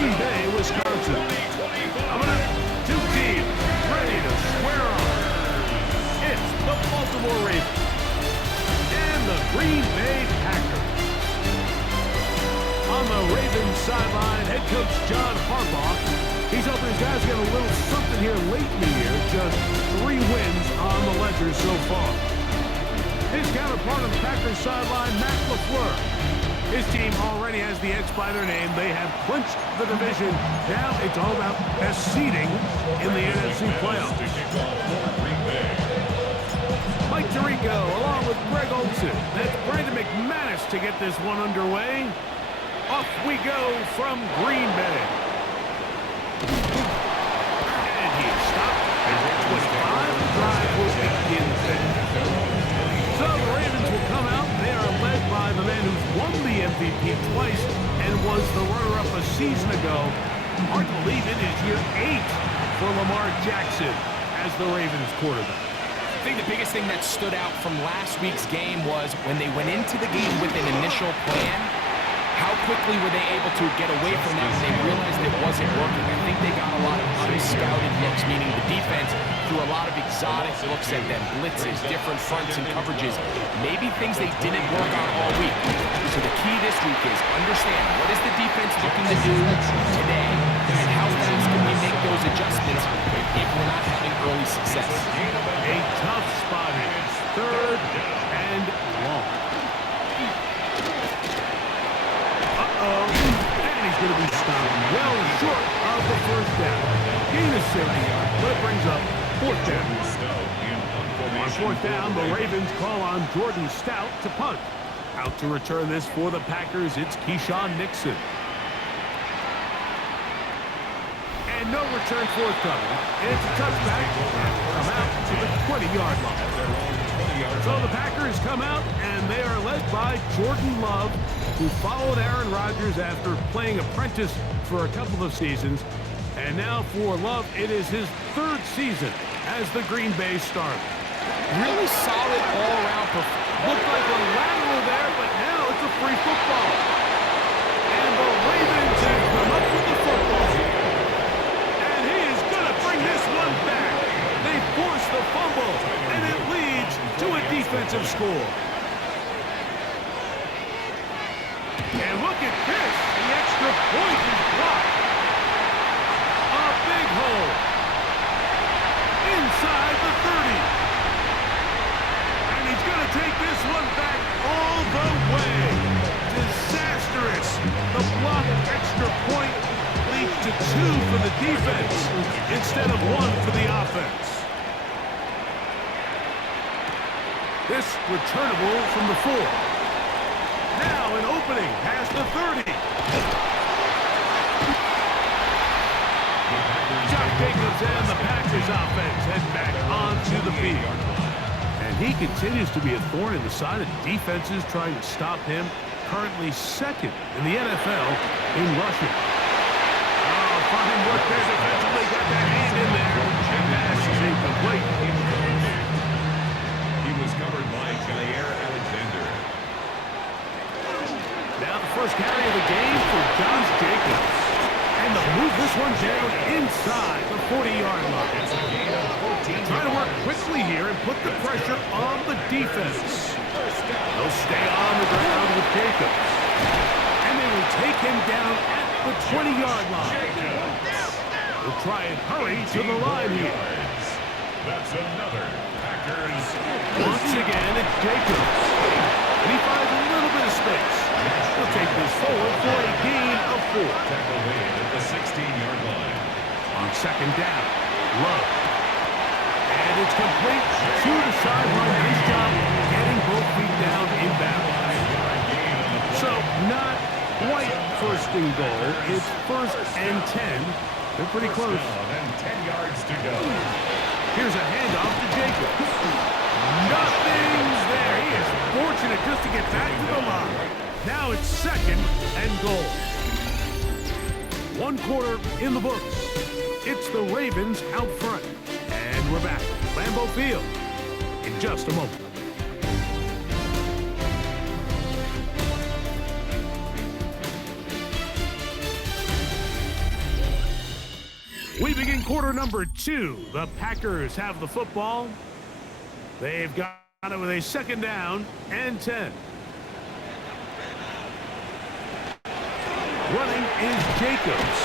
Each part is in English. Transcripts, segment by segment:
Green Bay, Wisconsin. Coming up, two teams ready to square off. It's the Baltimore Ravens and the Green Bay Packers. On the Ravens sideline, head coach John Harbaugh. He's hoping his guys get a little something here late in the year. Just 3 wins on the ledger so far. His counterpart on the Packers sideline, Matt LaFleur. His team already has the X by their name. They have clinched the division. Now it's all about best seeding in the NFC playoffs. Mike Tirico along with Greg Olsen. That's Brandon McManus to get this one underway. Off we go from Green Bay. And he is stopped as the 25 drive will begin there. So the Ravens will come out. They are led by the man who's won the MVP twice and was the runner-up a season ago. Hard to believe it is year 8 for Lamar Jackson as the Ravens quarterback. I think the biggest thing that stood out from last week's game was when they went into the game with an initial plan, how quickly were they able to get away from that when they realized it wasn't working? I think they got a lot of unscouted looks, meaning the defense threw a lot of exotic looks at them, blitzes, different fronts and coverages, maybe things they didn't work on all week. So the key this week is understand what is the defense looking to do today, and how fast can we make those adjustments if we're not having early success. A tough spot here. 3rd and long. And he's going to be stopped well short of the 1st down. Gain of 70 yards, but it brings up 4th down. On 4th down, the Ravens call on Jordan Stout to punt. Out to return this for the Packers, it's Keyshawn Nixon. And no return forthcoming. It's a touchback. Come out to the 20-yard line. So the Packers come out, and they are led by Jordan Love, who followed Aaron Rodgers after playing apprentice for a couple of seasons. And now for Love, it is his 3rd season as the Green Bay starter. Really solid all-around performance. Looked like a lateral there, but now it's a free football. And the Ravens have come up with the football. And he is going to bring this one back. They force the fumble, and it leads to a defensive score. And look at this. The extra point is blocked. A big hole. Inside the 30. And he's going to take this one back all the way. Disastrous. The blocked extra point leads to 2 for the defense instead of 1 for the offense. This returnable from the 4. Now an opening past the 30. Josh Jacobs and the Packers offense head back onto the field. And he continues to be a thorn in the side of defenses trying to stop him. Currently 2nd in the NFL in rushing. Oh, fine work there defensively. Got that hand in there. And pass is incomplete. He was covered by Jair Alexander. Now the first carry of the game for Josh Jacobs. And they'll move this one down inside the 40-yard line. Trying to work quickly here and put the pressure on the defense. They'll stay on the ground with Jacobs. And they will take him down at the 20-yard line. They'll try and hurry to the line here. That's another Packers. Once again, it's Jacobs. And he finds a little bit of space. He'll take this forward for a gain of 4. Tackle made at the 16-yard line. On 2nd down, Love. And it's complete to the sideline. His job getting both feet down inbound. So not quite 1st and goal. It's 1st and 10. They're pretty close. And 10 yards to go. Here's a handoff to Jacobs. Nothing's there. He is fortunate just to get back to the line. Now it's 2nd and goal. 1 quarter in the books. It's the Ravens out front. And we're back. Lambeau Field in just a moment. We begin quarter number 2. The Packers have the football. They've got it with a second down and 10. Running is Jacobs.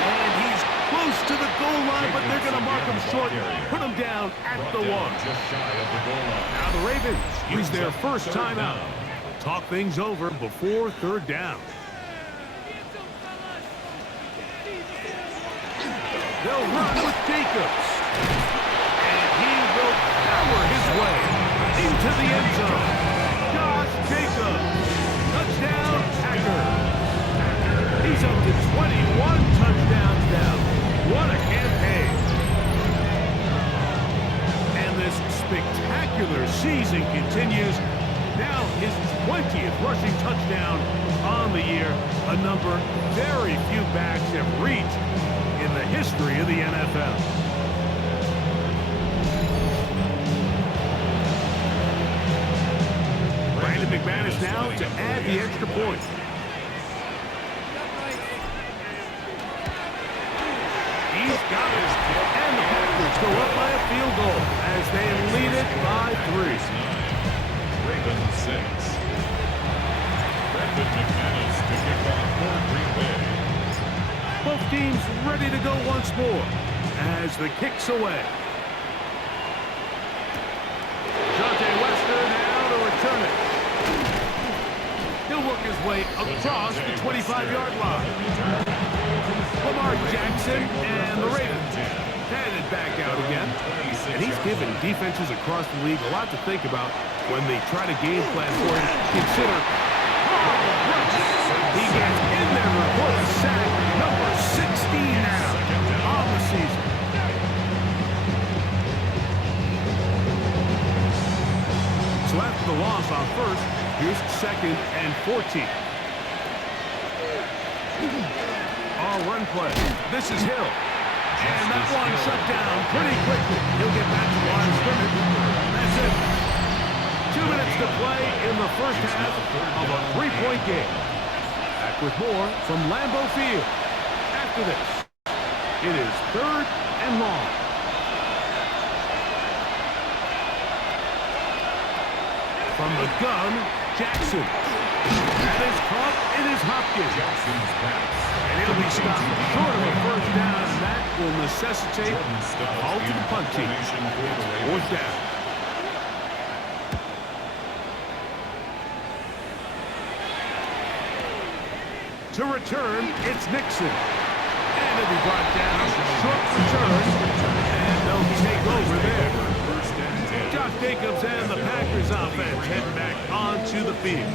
And he's close to the goal line, but they're going to mark him short, put him down at the 1. Just shy of the goal line. Now the Ravens use their first timeout. Talk things over before third down. They'll run with Jacobs. And he will power his way into the end zone. Josh Jacobs. Touchdown, Packers. He's up to 21 touchdowns now. What a campaign. And this spectacular season continues. Now his 20th rushing touchdown on the year, a number very few backs have reached in the history of the NFL. Brandon McManus now to add the extra point. He's got it. And the Packers go up by a field goal as they lead it by 3. Ravens 6. Brandon McManus to kick off for Green Bay. Both teams ready to go once more as the kick's away. Jonte Wester now to return it. He'll work his way across the 25-yard line. Lamar Jackson and the Ravens headed back out again. And he's given defenses across the league a lot to think about when they try to game plan for him. Consider he gets in there to report a sack, number 16 now on the season. So after the loss on first, here's 2nd and 14. All run play. This is Hill. And that one shut down pretty quickly. He'll get back to the line of scrimmage. That's it. 2 minutes to play in the first half of a 3-point game. Back with more from Lambeau Field. After this, it is 3rd and long. From the gun, Jackson. That is caught. It is Hopkins. Jackson's pass. And he'll be stopped short of a first down, and that will necessitate a call to the punt team. 4th down. To return, it's Nixon. And he'll be brought down. Short return. And they'll take over there. Josh Jacobs and the Packers offense head back onto the field.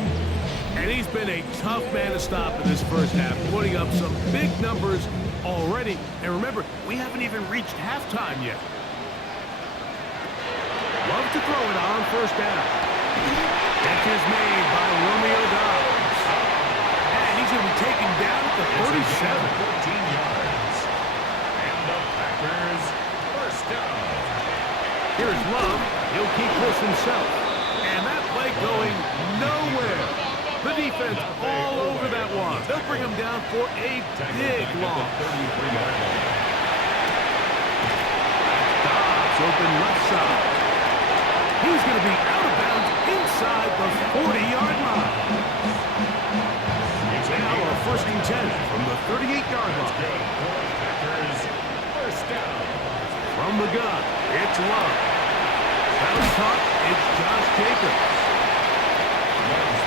And he's been a tough man to stop in this first half, putting up some big numbers already. And remember, we haven't even reached halftime yet. Love to throw it on first down. Catch is made by Romeo Dobbs. And he's going to be taken down at the 37. 14 yards. And the Packers first down. Here's Love. He'll keep this himself. And that play going nowhere. The defense all over that one. They'll bring him down for a big loss. 33-yard line. Dobbs open left side. He's going to be out of bounds inside the 40-yard line. It's now a 1st and 10 from the 38-yard line. Packers first down. From the gun, it's Love. That was caught. It's Josh Jacobs.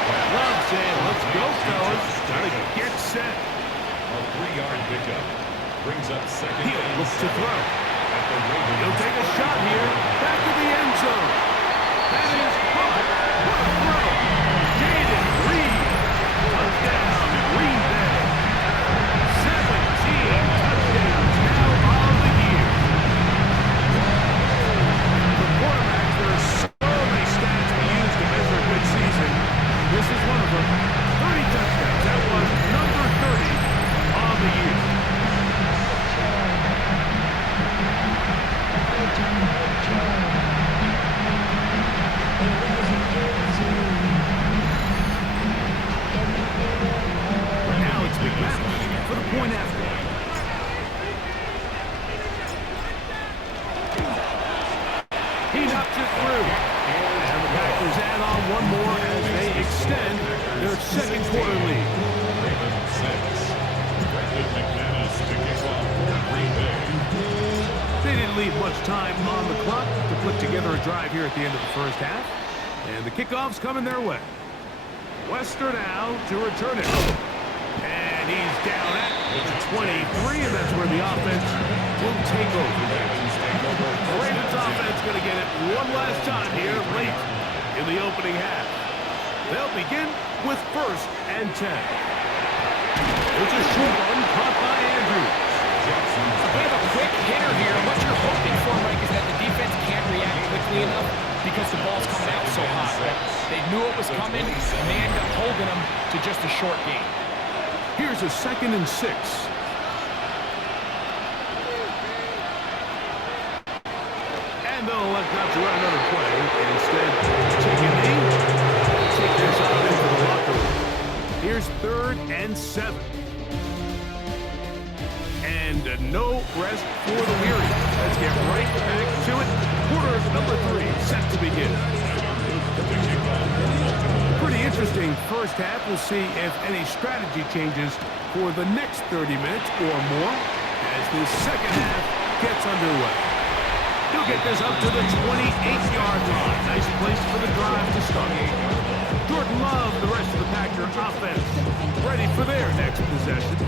Love saying, let's go, fellas. Gotta get set. A 3-yard pickup brings up 2nd. Hill looks to throw. At the Ravens. He'll take a shot here. Back to the end zone. That is caught. What a throw. Jaden Reed. Touchdown, Green Bay. 17 touchdowns now on the year. The quarterbacks, there are so many stats we use to measure a good season. This is one of them. 30 touchdowns. That was number 30 on the year. Good job. time on the clock to put together a drive here at the end of the first half. And the kickoff's coming their way. Wester now to return it. And he's down at 23, and that's where the offense will take over. The Ravens offense going to get it one last time here late in the opening half. They'll begin with 1st and 10. It's a short one caught by Andrews. They have a quick hitter here. What you're hoping for, Mike, is that the defense can't react quickly enough because the ball's coming out so hot. They knew it was coming, and they end up holding them to just a short gain. Here's a 2nd and 6. And they'll elect not to run another play. And instead, take a knee. Take this out into the locker room. Here's 3rd and 7. And no rest for the weary. Let's get right back to it. Quarter number 3 set to begin. Pretty interesting first half. We'll see if any strategy changes for the next 30 minutes or more as this second half gets underway. He'll get this up to the 28-yard line. Nice place for the drive to start. Jordan Love, the rest of the Packer offense, ready for their next possession.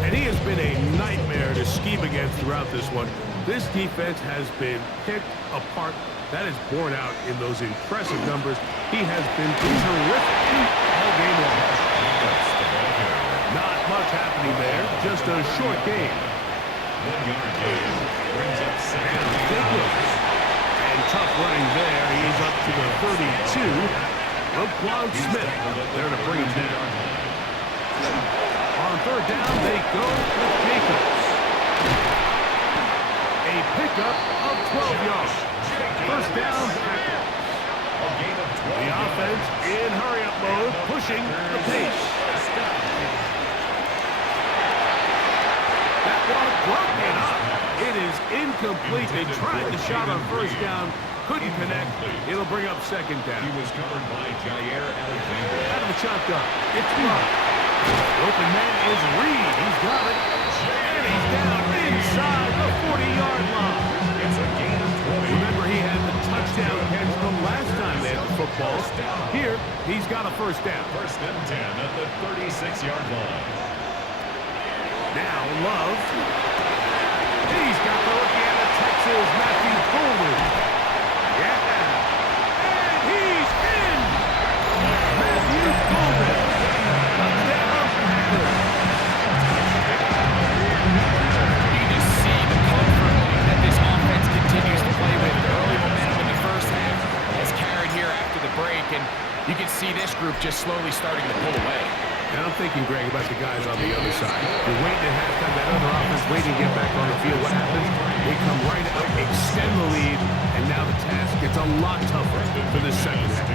And he has been a nightmare to scheme against throughout this one. This defense has been picked apart. That is borne out in those impressive numbers. He has been terrific all game long. Not much happening there. Just a short game. 1 yard gain. Brings up 2nd. And tough running there. He's up to the 32. Roquan Smith there to bring him down. On 3rd down, they go with Jacobs. A pickup of 12 yards. 1st down, Packers. The offense in hurry-up mode, pushing the pace. That one broken up. It is incomplete. They tried the shot on 1st down. Couldn't connect. It'll bring up 2nd down. He was covered by Jair Alexander. Out of the shotgun. It's Love. Open man is Reed. He's got it. And he's down inside the 40-yard line. It's a gain of 20. Remember, he had the touchdown catch from last time they had the football. Here, he's got a 1st down. 1st and 10 at the 36-yard line. Now, Love. He's got the Louisiana Texas Matthew Golden. Yeah. And he's in. Matthew Golden. Touchdown, Packers. You can just see the comfort that this offense continues to play with. Early momentum in the first half has carried here after the break, and you can see this group just slowly starting to pull away. And I'm thinking, Greg, about the guys on the other side. You're waiting at halftime, that other offense waiting to get back on the field. What happens? They come right out, extend the lead, and now the task gets a lot tougher for the second half.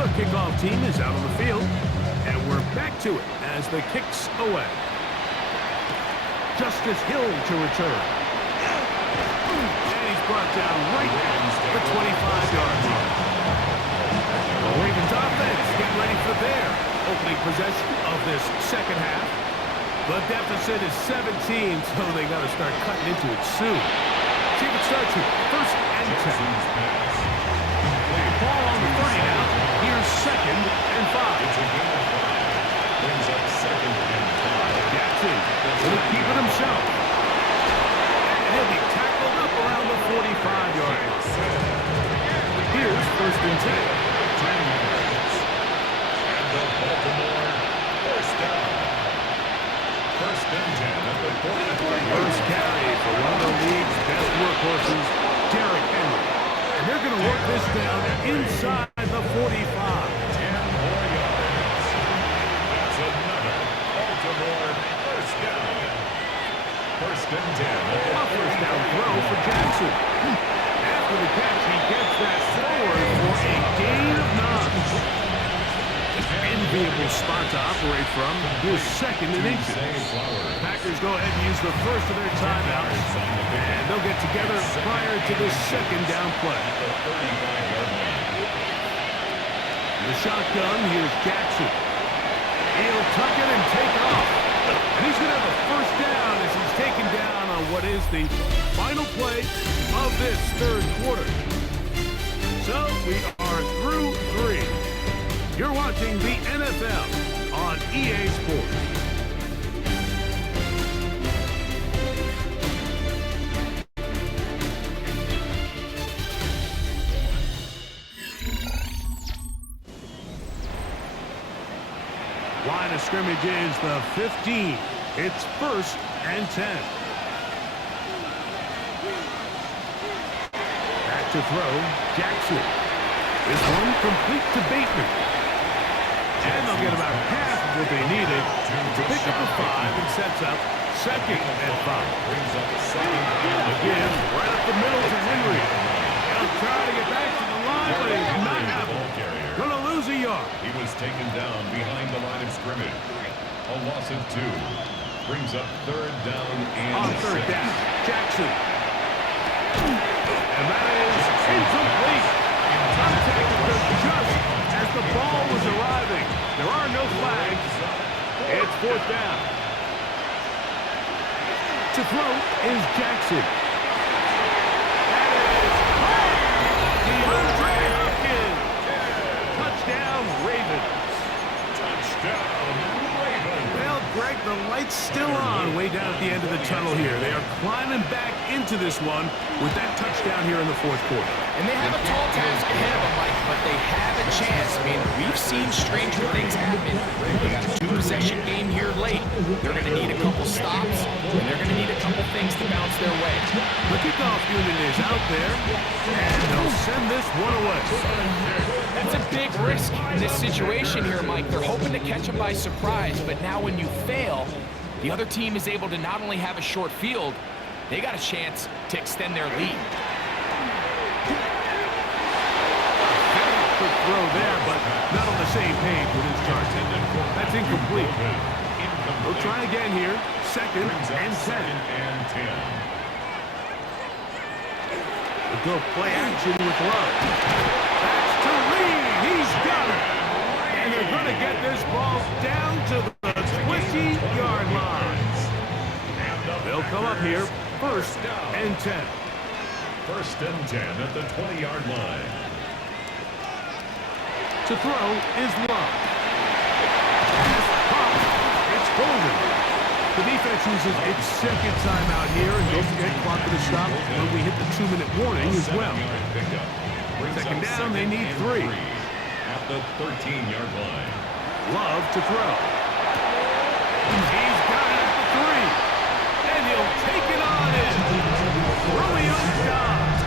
The kickoff team is out on the field, and we're back to it as the kick's away. Justice Hill to return. And he's brought down right at the 25-yard line. The Ravens offense getting ready for their opening possession of this second half. The deficit is 17, so they got to start cutting into it soon. See if it starts here. 1st and 10. Ball on the 30 now. Here's 2nd and 5. It's a gain of 5. Brings up 2nd and 5. Jackson will keep it himself. And he'll be tackled up around the 45-yard line. Here's 1st and 10. And the Baltimore 1st down. 1st and 10 at the 43. First carry for one of the league's best workhorses, Derrick Henry. And they're going to work this down inside the 45. 10 more yards. That's another Baltimore 1st down. 1st and 10. A 1st down throw for Jackson. After the catch, he gets that forward for a gain of 9. Enviable spot to operate from. Here's 2nd and 8. Packers go ahead and use the first of their timeouts. And they'll get together prior to the 2nd down play. The shotgun, here's Jackson. He'll tuck it and take off. And he's going to have a 1st down as he's taken down on what is the final play of this third quarter. So we are through 3. You're watching the NFL on EA Sports. Line of scrimmage is the 15. It's 1st and 10. Back to throw, Jackson. This one complete to Bateman. And they'll get about half of what they needed to pick up a 5 and sets up 2nd and 5. Brings up a second down. Again, right up the middle to Henry. He'll try to get back to the line, but he's not happening. Gonna lose a yard. He was taken down behind the line of scrimmage. A loss of 2. Brings up 3rd down and On 3rd 6. down, Jackson. And that is incomplete. Contact occurred just as the ball was arriving. There are no flags. It's 4th down. To throw is Jackson. That is DeAndre Hopkins. Touchdown, Ravens. Touchdown, Ravens. Well, Greg, the light's still on way down at the end of the tunnel here. They are climbing back into this one with that touchdown here in the 4th quarter. And they have a tall task ahead of them, Mike, but they have a chance. I mean, we've seen stranger things happen. They got a 2-possession game here late. They're going to need a couple stops, and they're going to need a couple things to bounce their way. The kickoff unit is out there, and they'll send this one away. That's a big risk in this situation here, Mike. They're hoping to catch them by surprise, but now when you fail, the other team is able to not only have a short field, they got a chance to extend their lead. Quick throw there, but not on the same page with his charge. That's incomplete. We'll try again here. 2nd and 10. 2nd and 10. We'll go play action with Love. That's to Reed. He's got it. And they're going to get this ball down to the 20-yard line. They'll come up here. 1st and 10. 1st and 10 at the 20-yard line. To throw is Love. It's golden. The defense uses its 2nd timeout here, and don't forget clock to stop when we hit the 2-minute warning as well. 2nd down, they need 3. At the 13-yard line. Love to throw. He's got it at the 3. And he'll take it on in. Romeo Dobbs.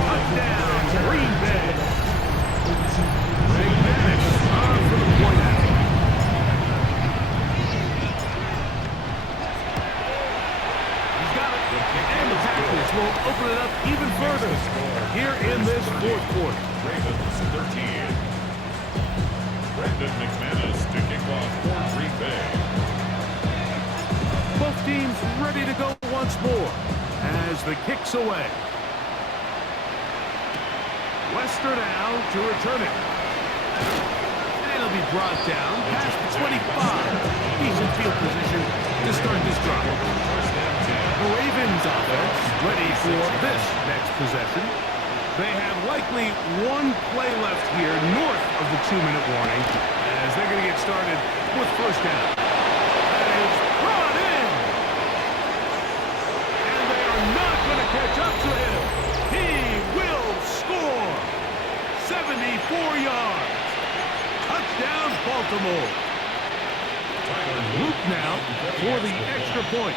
Touchdown, Green Bay. Greg Maddux on for the point out. He's got it. And the Packers will open it up even further here in this 4th quarter. Ravens 13. Brandon McManus to kick off for Green Bay. Both teams ready to go once more as the kick's away. Lester now to return it. And it'll be brought down past the 25. Decent field position to start this drive. The Ravens offense ready for this next possession. They have likely one play left here north of the 2-minute warning as they're going to get started with 1st down. That is brought in. And they are not going to catch up to him. He will score. 74 yards. Touchdown, Baltimore. Luke now for the extra point.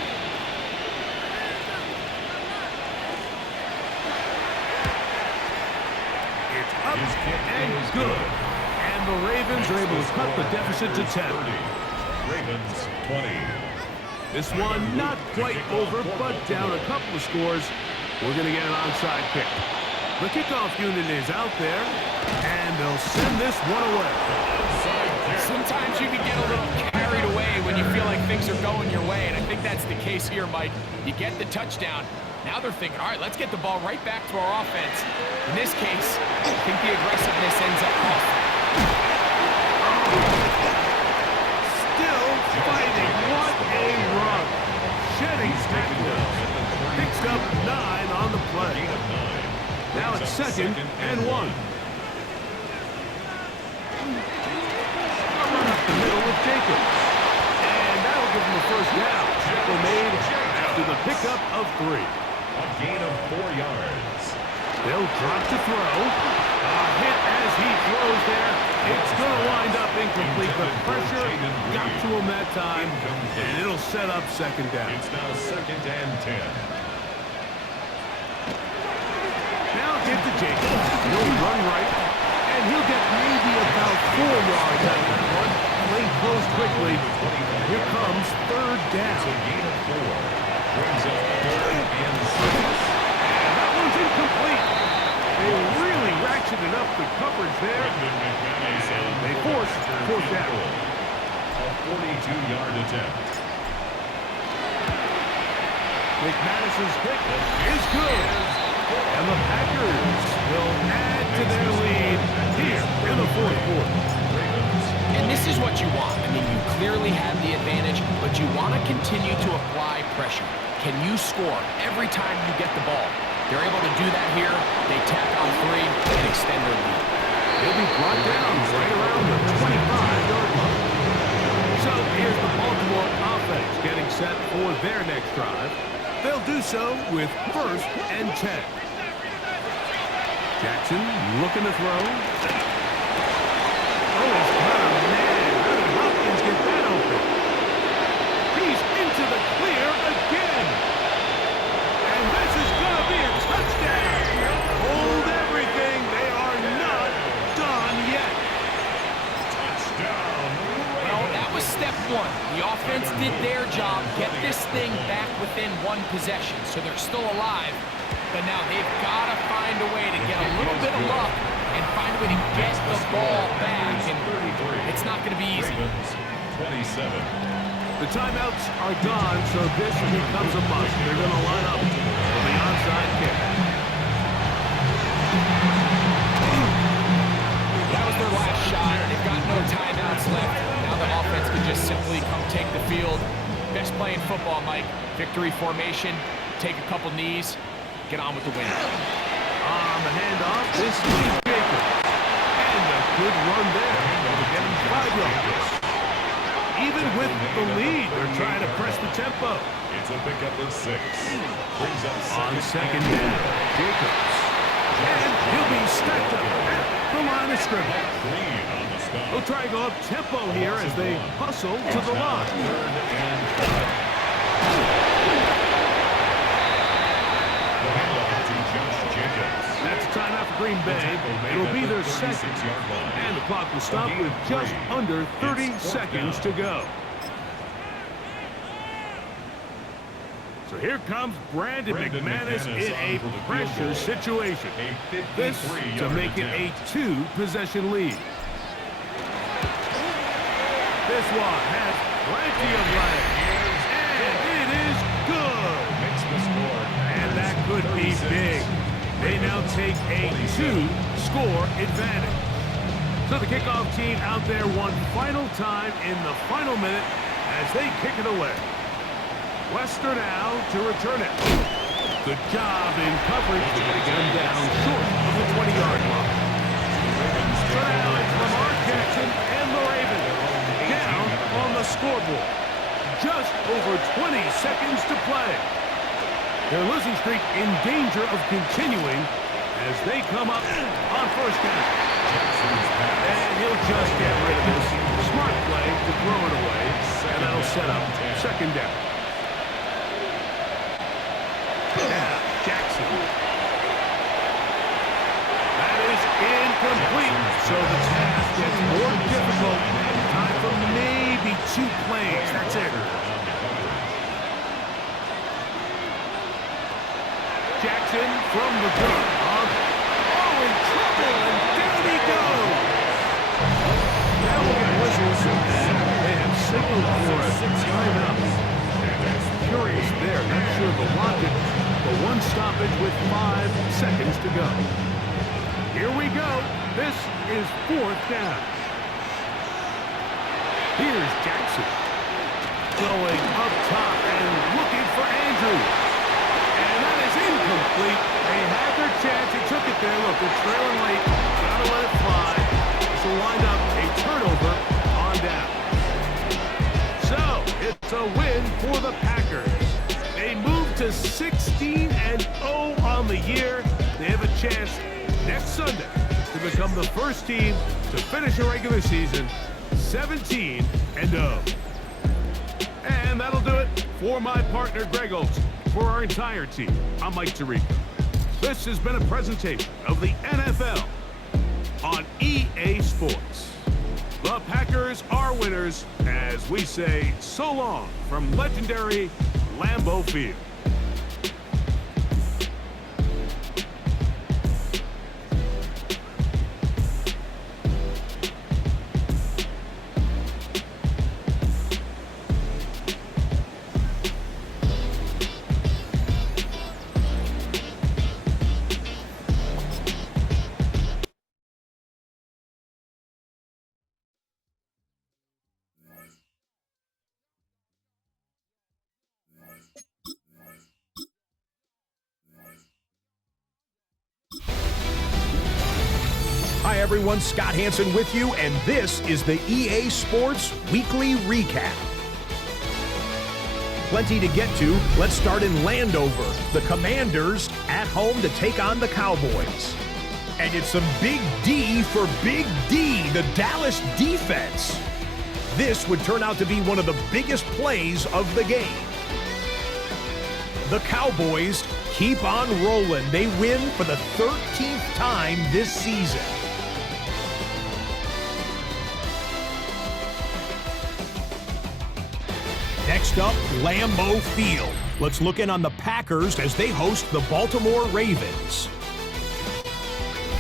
It's up and good. And the Ravens are able to cut the deficit to 10. Ravens 20. This one not quite over, but down a couple of scores. We're going to get an onside kick. The kickoff unit is out there, and they'll send this one away. Sometimes you can get a little carried away when you feel like things are going your way, and I think that's the case here, Mike. You get the touchdown. Now they're thinking, all right, let's get the ball right back to our offense. In this case, I think the aggressiveness ends up costing. Still fighting. What a run. Shedding tackles. Now it's second and 1. A run up the middle with Jacobs. And that'll give him a first down. Tackle made after the pickup of 3. A gain of 4 yards. They'll drop to throw. A hit as he throws there. It's going to wind up incomplete. The pressure got to him that time, and it'll set up second down. It's now second and 10. Now get to Jacobs. He'll run right, and he'll get maybe about 4 yards out of that one. Play closed quickly. Here comes third It's a down. gain of 4. Brings up third and 6. And that one's incomplete. They really ratcheted up the coverage there. They forced fourth down. A 42-yard attempt. McManus's kick is good. And the Packers will add to their lead here in the fourth quarter. And this is what you want. I mean, you clearly have the advantage, but you want to continue to apply pressure. Can you score every time you get the ball? They're able to do that here. They tack on 3 and extend their lead. He'll be brought down right around the 25-yard line. So here's the Baltimore offense getting set for their next drive. They'll do so with first and 10. Jackson looking to throw. Oh, he's got a man. How did Hopkins get that open? He's into the clear again. And this is going to be a touchdown. Hold everything. They are not done yet. Touchdown. Well, that was step 1. The offense did their job, get this thing back within 1 possession, so they're still alive. But now they've got to find a way to get a little bit of luck and find a way to get the ball back. And it's not going to be easy. Ravens, 27. The timeouts are gone, so this becomes a must. They're going to line up for the onside kick. That was their last shot. They've got no timeouts left. Now the offense can just simply come take the field. Best play in football, Mike. Victory formation. Take a couple knees. Get on with the win. On the handoff, this is Jacobs. And a good run there. They'll get him 5 yards. Even with the lead, they're trying to press the tempo. It's a pickup of 6. Brings up On second down, Jacobs. And he'll be stacked up at the line of scrimmage. Green on the stop. They'll try to go up tempo here as they hustle to the line. Third and 5. The handoff to Josh Jacobs. That's a timeout for Green Bay. It'll be their second. 36-yard line. And the clock will stop with just under 30 seconds to go. So here comes Brandon McManus in a pressure situation. This to make it a 2-possession lead. This one has plenty of legs. And it is good. Makes the score. And that could be big. They now take a 2-score advantage. So the kickoff team out there one final time in the final minute as they kick it away. Wester now to return it. Good job in coverage. They're going to get him down short of the 20-yard line. So now it's Lamar Jackson and the Ravens down on the scoreboard. Just over 20 seconds to play. Their losing streak in danger of continuing as they come up on first down. And he'll just get rid of this. Smart play to throw it away. And that'll set up second down. Now, Jackson. That is incomplete. So the task gets more difficult. Time for maybe 2 plays. That's it. Jackson from the gun. Oh, in trouble, and down he goes. Now we'll get whistles, and they have signaled for a timeout. Curious there, not sure of the logic, but 1 stoppage with 5 seconds to go. Here we go. This is 4th down. Here's Jackson. Going up top and looking for Andrews. And that is incomplete. They had their chance. He took it Okay, look, they're trailing late. Gotta let it fly. This will wind up a turnover on down. So, it's a win for the Packers. They move to 16-0 on the year. They have a chance next Sunday to become the first team to finish a regular season 17-0. And that'll do it for my partner, Greg Olson. For our entire team, I'm Mike Tirico. This has been a presentation of the NFL on EA Sports. The Packers are winners as we say so long from legendary Lambeau Field. Hi everyone, Scott Hanson with you, and this is the EA Sports Weekly Recap. Plenty to get to. Let's start in Landover. The Commanders at home to take on the Cowboys. And it's some big D for Big D, the Dallas defense. This would turn out to be one of the biggest plays of the game. The Cowboys keep on rolling. They win for the 13th time this season. Next up, Lambeau Field. Let's look in on the Packers as they host the Baltimore Ravens.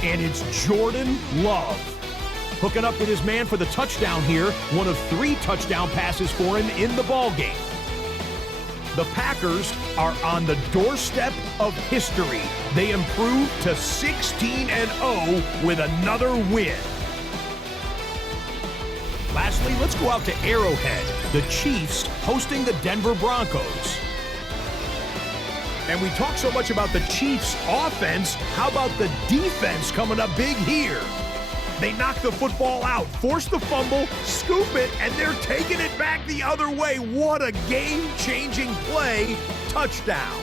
And it's Jordan Love hooking up with his man for the touchdown here. One of 3 touchdown passes for him in the ballgame. The Packers are on the doorstep of history. They improve to 16-0 with another win. Lastly, let's go out to Arrowhead. The Chiefs hosting the Denver Broncos. And we talk so much about the Chiefs' offense. How about the defense coming up big here? They knock the football out, force the fumble, scoop it, and they're taking it back the other way. What a game-changing play. Touchdown.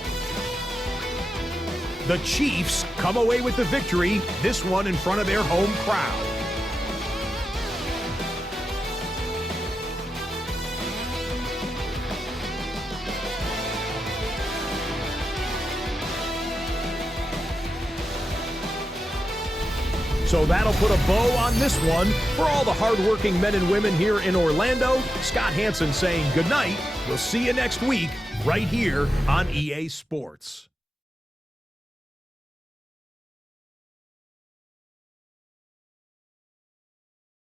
The Chiefs come away with the victory, this one in front of their home crowd. So that'll put a bow on this one. For all the hardworking men and women here in Orlando, Scott Hanson saying good night. We'll see you next week right here on EA Sports.